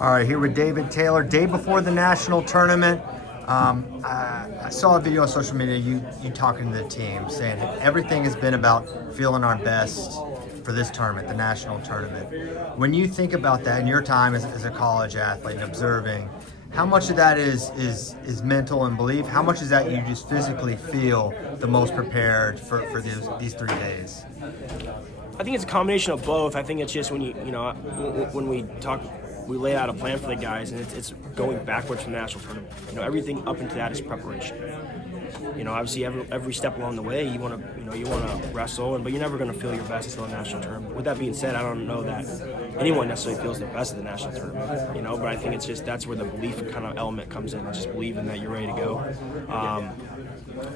All right, here with David Taylor, day before the national tournament. I saw a video on social media, you talking to the team, saying everything has been about feeling our best for this tournament, the national tournament. When you think about that in your time as a college athlete and observing, how much of that is mental and belief? How much is that you just physically feel the most prepared for these 3 days? I think it's a combination of both. I think it's just when we lay out a plan for the guys, and it's going backwards from the national tournament. Everything up into that is preparation. Obviously every step along the way, you want to wrestle, but you're never going to feel your best until the national tournament. With that being said, I don't know that anyone necessarily feels their best at the national tournament. But I think it's just that's where the belief kind of element comes in. Just believing that you're ready to go.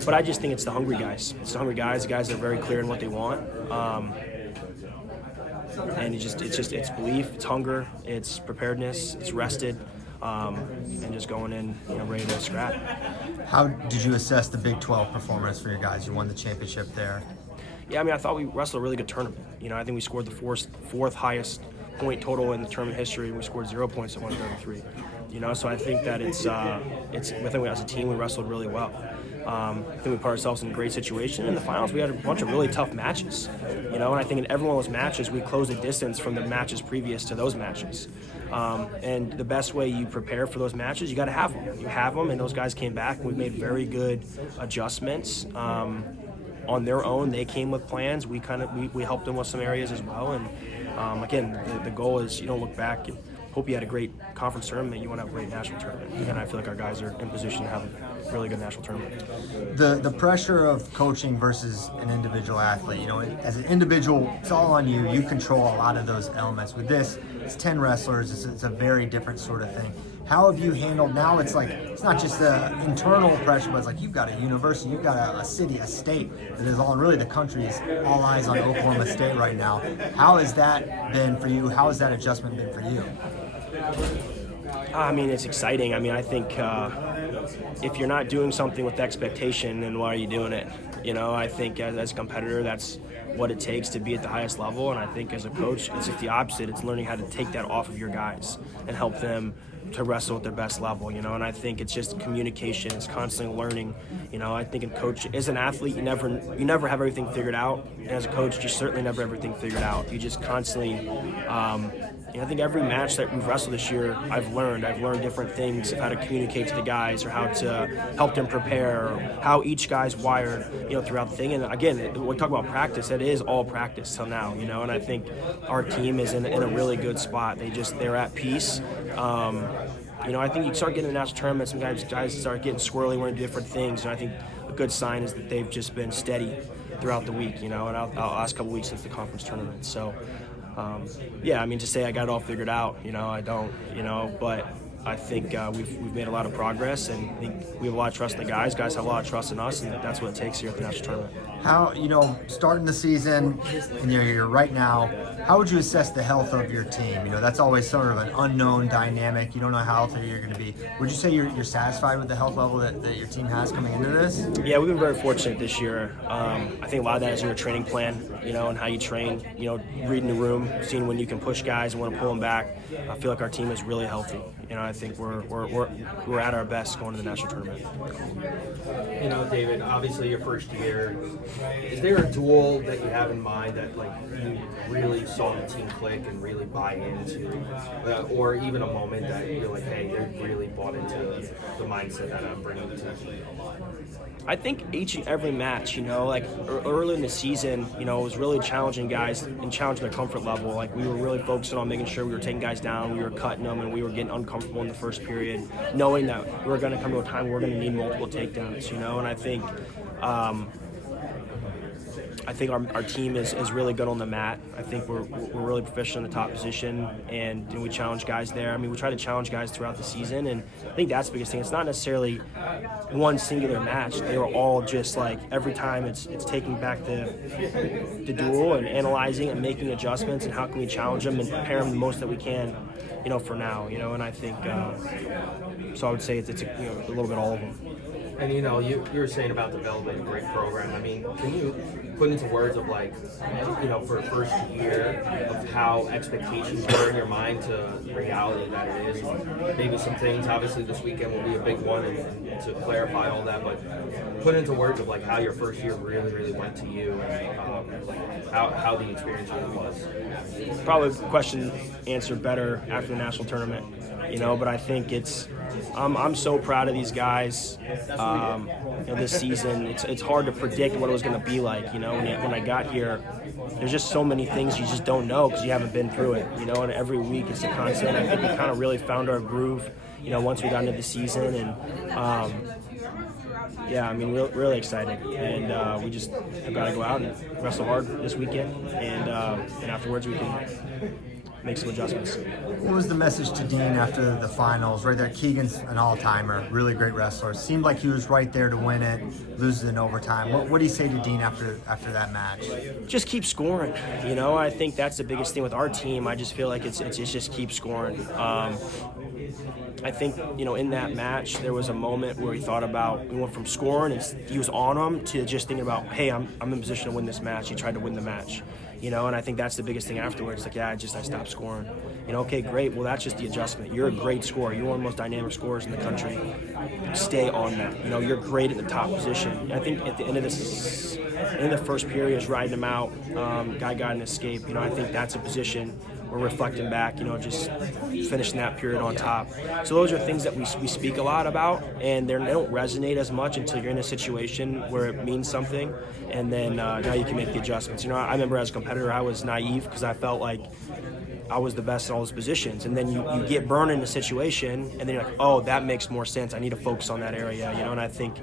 But I just think it's the hungry guys. It's the hungry guys. The guys that are very clear in what they want. And it's belief, it's hunger, it's preparedness, it's rested, and just going in, ready to scrap. How did you assess the Big 12 performance for your guys? You won the championship there. Yeah, I thought we wrestled a really good tournament. I think we scored the fourth highest point total in the tournament history, and we scored 0 points at 133. So I think that I think as a team we wrestled really well. I think we put ourselves in a great situation. In the finals, we had a bunch of really tough matches, and I think in every one of those matches, we closed the distance from the matches previous to those matches. And the best way you prepare for those matches, you got to have them. You have them, and those guys came back, and we made very good adjustments. On their own, they came with plans. We helped them with some areas as well. And again, the goal is you don't look back and hope you had a great conference tournament. You want to have a great national tournament, and I feel like our guys are in position to have a really good national tournament. The pressure of coaching versus an individual athlete, as an individual, it's all on you. You control a lot of those elements. With this, it's 10 wrestlers. It's a very different sort of thing. How have you handled, now it's like, it's not just the internal pressure, but it's like you've got a university, you've got a city, a state that is all, really the country is all eyes on Oklahoma State right now. How has that been for you? How has that adjustment been for you? It's exciting. I think if you're not doing something with expectation, then why are you doing it? I think as a competitor, that's what it takes to be at the highest level. And I think as a coach, it's just the opposite. It's learning how to take that off of your guys and help them to wrestle at their best level, and I think it's just communication. It's constantly learning. I think as an athlete, you never have everything figured out. And as a coach, you certainly never have everything figured out. You just constantly, I think every match that we've wrestled this year, I've learned different things of how to communicate to the guys or how to help them prepare, or how each guy's wired, throughout the thing. And again, when we talk about practice, it is all practice till now, and I think our team is in a really good spot. They're at peace. I think you start getting in the national tournament, sometimes guys start getting squirrely, wanting to do different things, and I think a good sign is that they've just been steady throughout the week, and our last couple weeks since the conference tournament. So, to say I got it all figured out, I don't, but I think we've made a lot of progress, and I think we have a lot of trust in the guys. Guys have a lot of trust in us, and that's what it takes here at the national tournament. How, starting the season, and you're right now, how would you assess the health of your team? That's always sort of an unknown dynamic. You don't know how healthy you're going to be. Would you say you're satisfied with the health level that your team has coming into this? Yeah, we've been very fortunate this year. I think a lot of that is in your training plan, and how you train, reading the room, seeing when you can push guys and when to pull them back. I feel like our team is really healthy. I think we're at our best going to the national tournament. David, obviously your first year, is there a duel that you have in mind that you really saw the team click and really buy into, or even a moment that you're like, hey, they really bought into the mindset that I'm bringing to the team? I think each and every match, early in the season, it was really challenging guys and challenging their comfort level. We were really focusing on making sure we were taking guys down, we were cutting them, and we were getting uncomfortable in the first period, knowing that we were going to come to a time where we're going to need multiple takedowns, and I think our team is really good on the mat. I think we're really proficient in the top position, and we challenge guys there. We try to challenge guys throughout the season, and I think that's the biggest thing. It's not necessarily one singular match. They were all just every time it's taking back the duel and analyzing and making adjustments and how can we challenge them and prepare them the most that we can, for now, and I think so I would say it's a little bit all of them. And you know, you were saying about developing a great program. I mean, can you put into words of like, you know, for a first year of how expectations were in your mind to reality that it is? Maybe some things. Obviously, this weekend will be a big one, and to clarify all that. But put into words of like how your first year really went to you, and like how the experience really was. Probably question answered better after the national tournament, you know. But I think I'm so proud of these guys. You know, this season, it's hard to predict what it was going to be like. You know, when I got here, there's just so many things you just don't know because you haven't been through it. You know, and every week it's a constant. I think we kind of really found our groove. You know, once we got into the season, and yeah, I mean, really excited, and we just have got to go out and wrestle hard this weekend, and afterwards we can make some adjustments. What was the message to Dean after the finals? Right there, Keegan's an all-timer, really great wrestler. Seemed like he was right there to win it, loses in overtime. What do you say to Dean after that match? Just keep scoring. You know, I think that's the biggest thing with our team. I just feel like it's just keep scoring. I think, you know, in that match, there was a moment where he thought about, we went from scoring and he was on him to just thinking about, hey, I'm in position to win this match. He tried to win the match, you know, and I think that's the biggest thing afterwards. Like, yeah, I stopped scoring. You know, okay, great. Well, that's just the adjustment. You're a great scorer. You're one of the most dynamic scorers in the country. Stay on that. You know, you're great at the top position. I think at the end of the first period is riding him out. Guy got an escape. You know, I think that's a position. We're reflecting back, you know, just finishing that period on top. So those are things that we speak a lot about, and they don't resonate as much until you're in a situation where it means something, and then now you can make the adjustments. You know, I remember as a competitor, I was naive because I felt like I was the best in all those positions, and then you get burned in a situation, and then you're like, oh, that makes more sense. I need to focus on that area, you know, and I think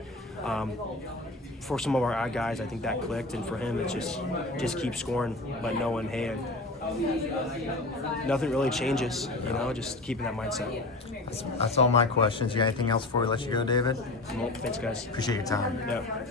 for some of our guys, I think that clicked, and for him, it's just keep scoring, but knowing, hey, nothing really changes, you know, just keeping that mindset. That's all my questions. You got anything else before we let you go, David? Well, thanks, guys. Appreciate your time. Yeah.